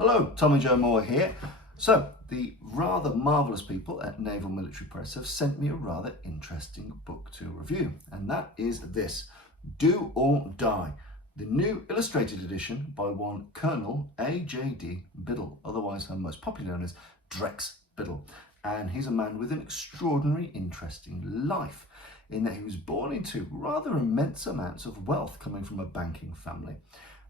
Hello, Tom and Joe Moore here. So, the rather marvellous people at Naval Military Press have sent me a rather interesting book to review, and that is this, Do or Die, the new illustrated edition by one Colonel A.J.D. Biddle, otherwise most popularly known as Drex Biddle. And he's a man with an extraordinary, interesting life, in that he was born into rather immense amounts of wealth coming from a banking family.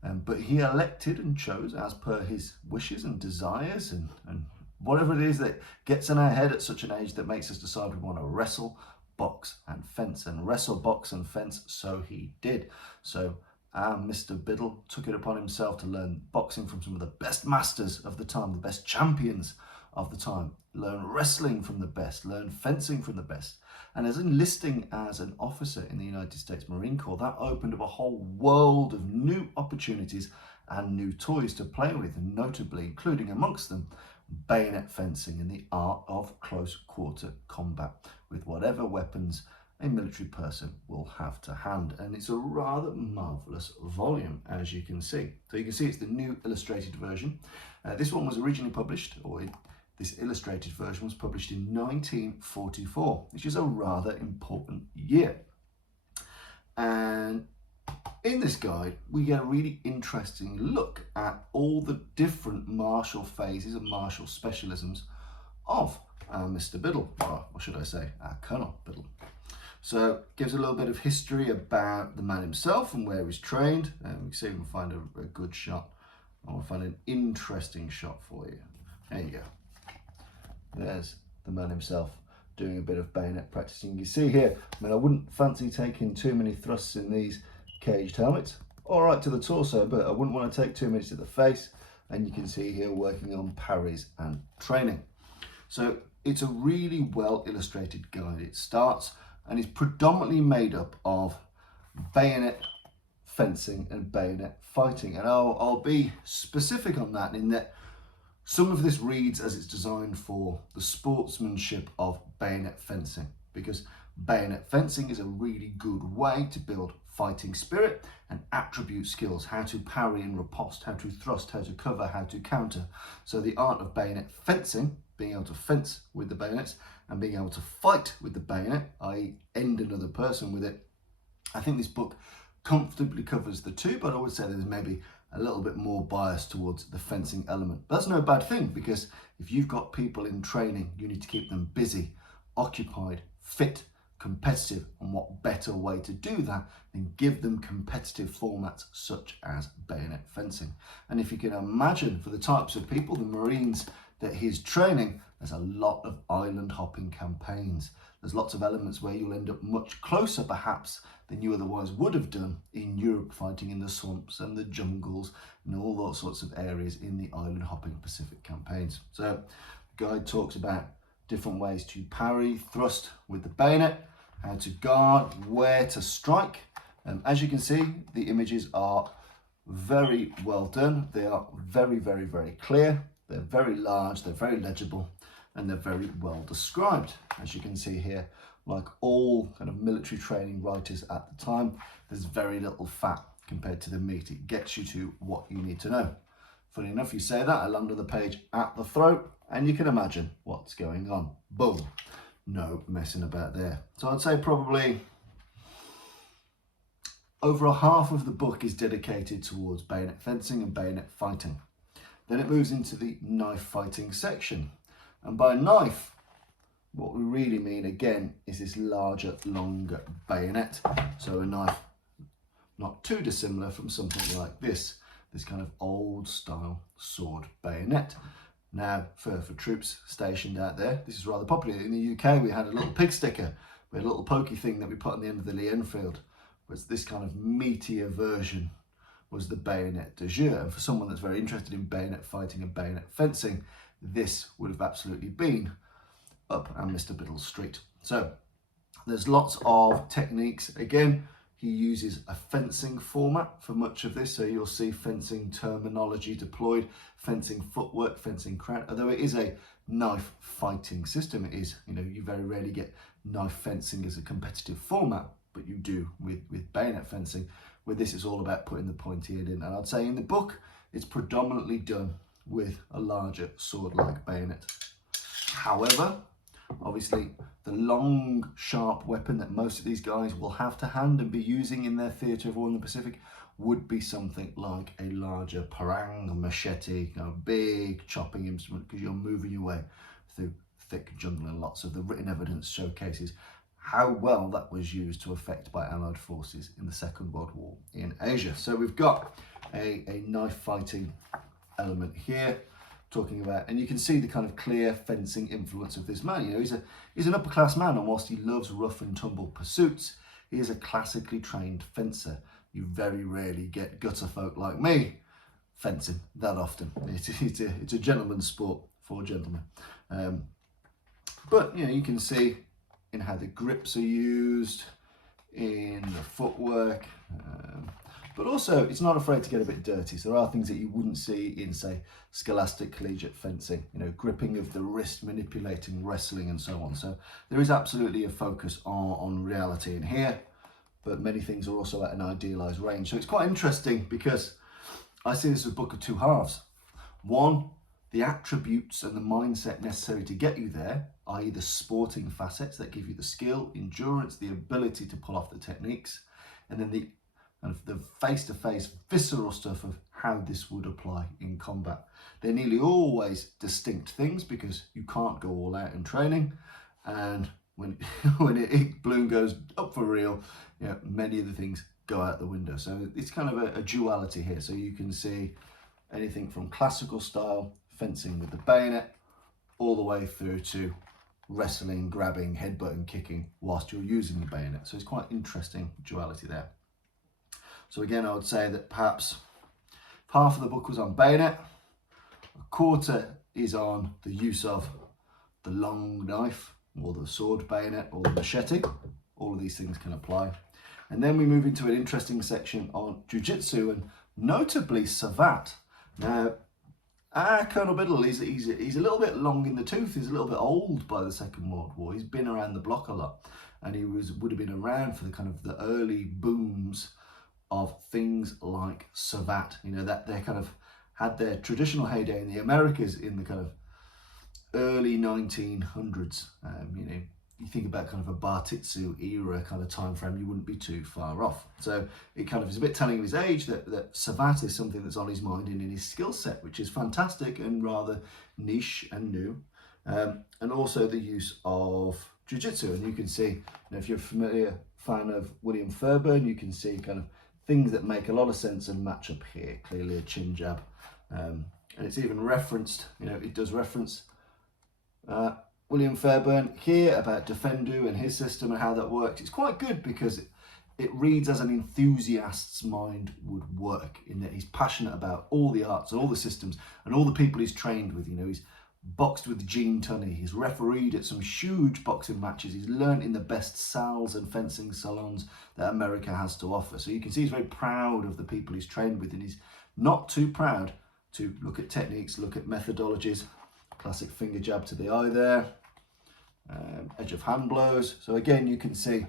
But he elected and chose as per his wishes and desires and whatever it is that gets in our head at such an age that makes us decide we want to wrestle, box and fence. And wrestle, box and fence, so he did. So Mr. Biddle took it upon himself to learn boxing from some of the best masters of the time, the best champions of the time, learn wrestling from the best, learn fencing from the best. And as enlisting as an officer in the United States Marine Corps, that opened up a whole world of new opportunities and new toys to play with, notably including amongst them bayonet fencing and the art of close quarter combat with whatever weapons a military person will have to hand. And it's a rather marvellous volume, as you can see. So you can see it's the new illustrated version. This one was originally published, this illustrated version was published in 1944, which is a rather important year. And in this guide, we get a really interesting look at all the different martial phases and martial specialisms of Mr. Biddle, or should I say, Colonel Biddle. So it gives a little bit of history about the man himself and where he's trained. And we can see if we can find a good shot. I want to find an interesting shot for you. There you go. There's the man himself doing a bit of bayonet practicing. You see here, I mean, I wouldn't fancy taking too many thrusts in these caged helmets. All right to the torso, but I wouldn't want to take too many to the face. And you can see here working on parries and training. So it's a really well illustrated guide. It starts and is predominantly made up of bayonet fencing and bayonet fighting. And I'll be specific on that in that some of this reads as it's designed for the sportsmanship of bayonet fencing, because bayonet fencing is a really good way to build fighting spirit and attribute skills, how to parry and riposte, how to thrust, how to cover, how to counter. So the art of bayonet fencing, being able to fence with the bayonets and being able to fight with the bayonet, i.e. end another person with it. I think this book comfortably covers the two, but I would say there's maybe a little bit more bias towards the fencing element. But that's no bad thing, because if you've got people in training, you need to keep them busy, occupied, fit, competitive, and what better way to do that than give them competitive formats such as bayonet fencing. And if you can imagine, for the types of people, the Marines that he's training, there's a lot of island hopping campaigns. There's lots of elements where you'll end up much closer perhaps than you otherwise would have done in Europe, fighting in the swamps and the jungles and all those sorts of areas in the island hopping Pacific campaigns. So the guide talks about different ways to parry, thrust with the bayonet, how to guard, where to strike. As you can see, the images are very well done. They are very, very, very clear. They're very large, they're very legible, and they're very well described. As you can see here, like all kind of military training writers at the time, there's very little fat compared to the meat. It gets you to what you need to know. Funny enough, you say that, I land on the page at the throat, and you can imagine what's going on. Boom. No messing about there. So I'd say probably over a half of the book is dedicated towards bayonet fencing and bayonet fighting. Then it moves into the knife fighting section. And by knife, what we really mean again is this larger, longer bayonet. So a knife not too dissimilar from something like this kind of old style sword bayonet. Now, for troops stationed out there, this is rather popular. In the UK, we had a little pig sticker, we had a little pokey thing that we put on the end of the Lee Enfield. But this kind of meatier version was the bayonet de jour. And for someone that's very interested in bayonet fighting and bayonet fencing, this would have absolutely been up Mr. Biddle's street. So there's lots of techniques. Again, he uses a fencing format for much of this. So you'll see fencing terminology deployed, fencing footwork, fencing crown. Although it is a knife fighting system, it is, you very rarely get knife fencing as a competitive format, but you do with bayonet fencing. With this, it's all about putting the pointy end in. And I'd say in the book, it's predominantly done with a larger sword-like bayonet. However, obviously, the long, sharp weapon that most of these guys will have to hand and be using in their theatre of war in the Pacific would be something like a larger parang, a machete, a big chopping instrument, because you're moving your way through thick jungle, and lots of the written evidence showcases how well that was used to effect by Allied forces in the Second World War in Asia. So we've got a knife fighting element here, talking about, and you can see the kind of clear fencing influence of this man. You know, he's an upper class man, and whilst he loves rough and tumble pursuits, he is a classically trained fencer. You very rarely get gutter folk like me fencing that often. It's a gentleman's sport for gentlemen. But you know, you can see in how the grips are used, in the footwork, but also it's not afraid to get a bit dirty. So there are things that you wouldn't see in, say, scholastic collegiate fencing, you know, gripping of the wrist, manipulating, wrestling, and so on. So there is absolutely a focus on reality in here, but many things are also at an idealized range. So it's quite interesting, because I see this as a book of two halves. One, the attributes and the mindset necessary to get you there, i.e. the sporting facets that give you the skill, endurance, the ability to pull off the techniques, and then the face-to-face visceral stuff of how this would apply in combat. They're nearly always distinct things, because you can't go all out in training, and when balloon goes up for real, you know, many of the things go out the window. So it's kind of a duality here. So you can see anything from classical style fencing with the bayonet, all the way through to wrestling, grabbing, headbutting, kicking whilst you're using the bayonet. So it's quite interesting duality there. So again, I would say that perhaps half of the book was on bayonet, a quarter is on the use of the long knife, or the sword bayonet, or the machete. All of these things can apply. And then we move into an interesting section on jiu-jitsu, and notably savate. Now, Colonel Biddle, he's a little bit long in the tooth. He's a little bit old by the Second World War. He's been around the block a lot, and he would have been around for the kind of the early booms of things like savate. You know, that they kind of had their traditional heyday in the Americas in the kind of early 1900s. You know, you think about kind of a Bartitsu era kind of time frame, you wouldn't be too far off. So it kind of is a bit telling of his age that savate is something that's on his mind and in his skill set, which is fantastic and rather niche and new. And also the use of jiu-jitsu. And you can see, you know, if you're a familiar fan of William Fairbairn, you can see kind of things that make a lot of sense and match up here. Clearly a chin jab. And it's even referenced, you know, it does reference William Fairbairn here about Defendu and his system and how that works. It's quite good, because it reads as an enthusiast's mind would work, in that he's passionate about all the arts and all the systems and all the people he's trained with. You know, he's boxed with Gene Tunney, he's refereed at some huge boxing matches, he's learned in the best salles and fencing salons that America has to offer. So you can see he's very proud of the people he's trained with, and he's not too proud to look at techniques, look at methodologies. Classic finger jab to the eye there. Edge of hand blows. So again, you can see,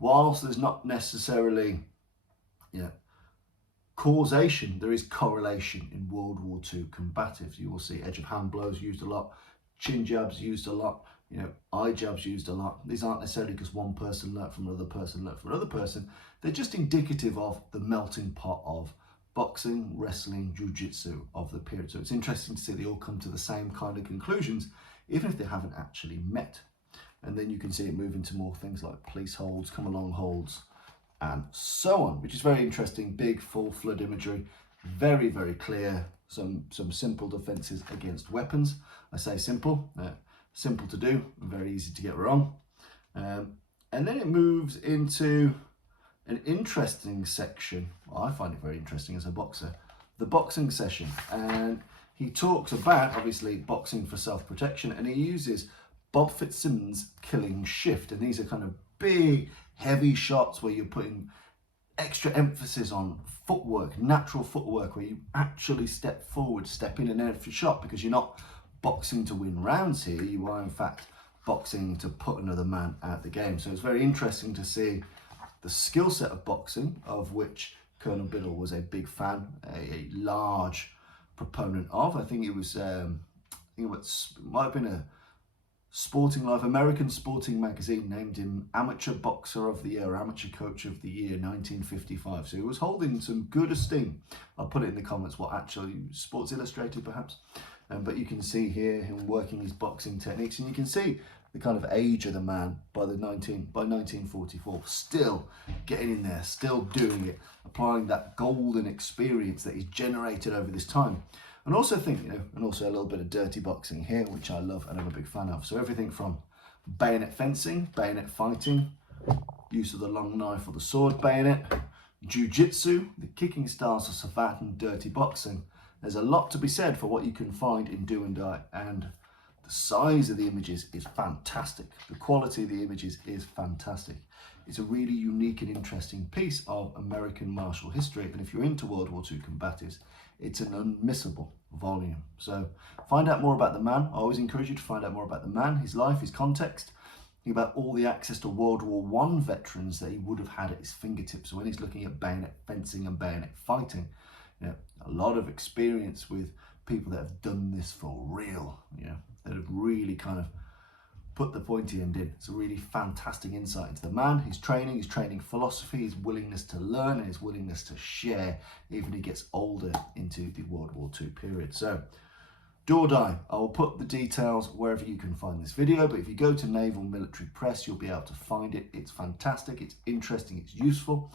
whilst there's not necessarily, you know, causation, there is correlation in World War II combatives. You will see edge of hand blows used a lot, chin jabs used a lot, you know, eye jabs used a lot. These aren't necessarily because one person learnt from another person, learnt from another person. They're just indicative of the melting pot of boxing, wrestling, jiu-jitsu of the period. So it's interesting to see they all come to the same kind of conclusions, even if they haven't actually met. And then you can see it move into more things like police holds, come along holds, and so on, which is very interesting. Big full flood imagery, very, very clear. Some simple defenses against weapons. I say simple, simple to do, very easy to get wrong. And then it moves into an interesting section. Well, I find it very interesting as a boxer, the boxing session. And he talks about, obviously, boxing for self-protection, and he uses Bob Fitzsimmons' killing shift. And these are kind of big, heavy shots where you're putting extra emphasis on footwork, natural footwork, where you actually step forward, step in and out for shot, because you're not boxing to win rounds here. You are, in fact, boxing to put another man out the game. So it's very interesting to see the skill set of boxing, of which Colonel Biddle was a big fan, a large proponent of. I think it was, it might have been a Sporting Life, American Sporting Magazine named him Amateur Boxer of the Year, Amateur Coach of the Year, 1955. So he was holding some good esteem. I'll put it in the comments what actually, Sports Illustrated perhaps. But you can see here him working his boxing techniques, and you can see the kind of age of the man by 1944, still getting in there, still doing it, applying that golden experience that he's generated over this time. And also think, and also a little bit of dirty boxing here, which I love and I'm a big fan of. So everything from bayonet fencing, bayonet fighting, use of the long knife or the sword bayonet, jiu-jitsu, the kicking styles of savate and dirty boxing. There's a lot to be said for what you can find in Do and Die, and the size of the images is fantastic. The quality of the images is fantastic. It's a really unique and interesting piece of American martial history, and if you're into World War II combatives, it's an unmissable volume. So find out more about the man. I always encourage you to find out more about the man, his life, his context, think about all the access to World War I veterans that he would have had at his fingertips. So when he's looking at bayonet fencing and bayonet fighting, a lot of experience with people that have done this for real, that have really kind of put the pointy end in. It's a really fantastic insight into the man, his training philosophy, his willingness to learn, and his willingness to share even as he gets older into the World War II period. So, Do or Die. I will put the details wherever you can find this video, but if you go to Naval Military Press, you'll be able to find it. It's fantastic, it's interesting, it's useful.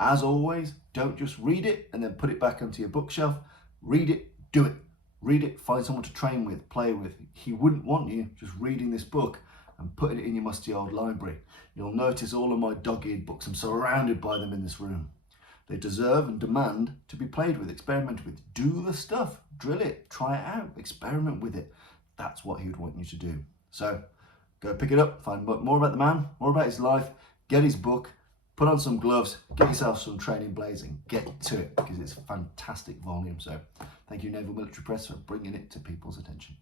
As always, don't just read it and then put it back onto your bookshelf. Read it, do it. Read it, find someone to train with, play with. He wouldn't want you just reading this book and putting it in your musty old library. You'll notice all of my dog-eared books, I'm surrounded by them in this room. They deserve and demand to be played with, experimented with. Do the stuff, drill it, try it out, experiment with it. That's what he would want you to do. So go pick it up, find more about the man, more about his life, get his book, put on some gloves, get yourself some training blades and get to it, because it's a fantastic volume. So thank you, Naval Military Press, for bringing it to people's attention.